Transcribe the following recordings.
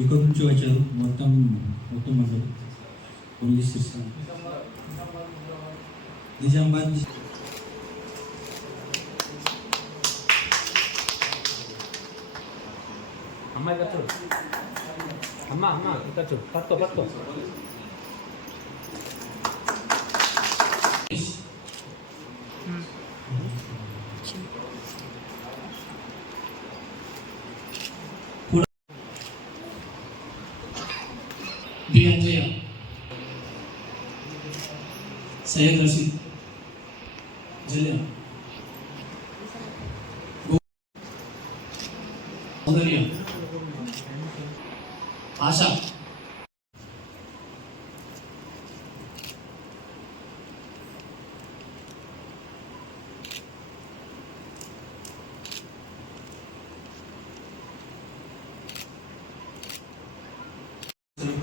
ఇక్కడ నుంచి వచ్చారు మొత్తం అందరూ పోలీస్ సిస్టమ్ నిజామాబాద్ అమ్మాయి కట్టు అమ్మ కట్టు పట్టుకో बी अंजय सैयद रशीद जलिया सौंदर्य आशा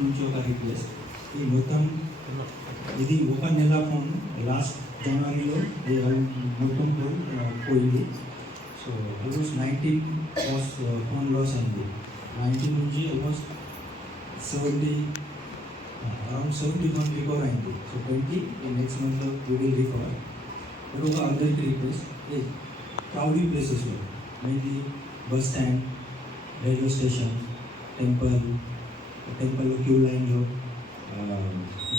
నుంచి ఒక రిక్వెస్ట్ ఈ మొత్తం ఇది ఒక నెల ఫోన్ లాస్ట్ జనవరిలో మొత్తం ఫోన్ పోయింది. సో ఆల్మోస్ట్ 19 ఫోన్ లాస్ అయింది. 19 నుంచి ఆల్మోస్ట్ 70 అరౌండ్ 71 రికవర్ అయింది. So 20 next month we will recover. ఇప్పుడు ఒక అందరికీ రిక్వెస్ట్ క్రౌడీ ప్లేసెస్లో mainly bus stand, railway station, temple queue లైన్లో,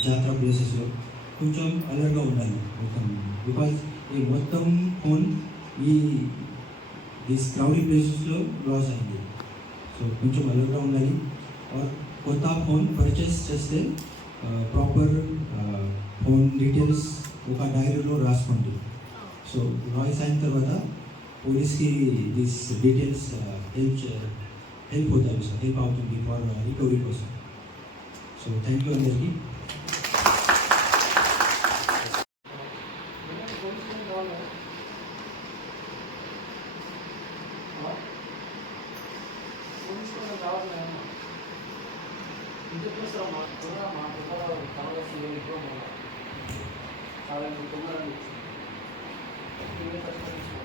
జాతర ప్లేసెస్లో కొంచెం అలర్ట్గా ఉండాలి మొత్తం. బికాజ్ ఈ మొత్తం ఫోన్ దిస్ క్రౌడీ ప్లేసెస్లో లాస్ అయింది. సో కొంచెం అలర్ట్గా ఉండాలి. కొత్త ఫోన్ పర్చేస్ చేస్తే ప్రాపర్ ఫోన్ డీటెయిల్స్ ఒక డైరీలో రాసుకోండి. సో లాస్ అయిన తర్వాత పోలీస్కి దిస్ డీటెయిల్స్ హెల్ప్ అవుతుంది సార్, హెల్ప్ అవుతుంది ఫర్ రికవరీ కోసం. సో థ్యాంక్ యూ అందరికీ. చాలా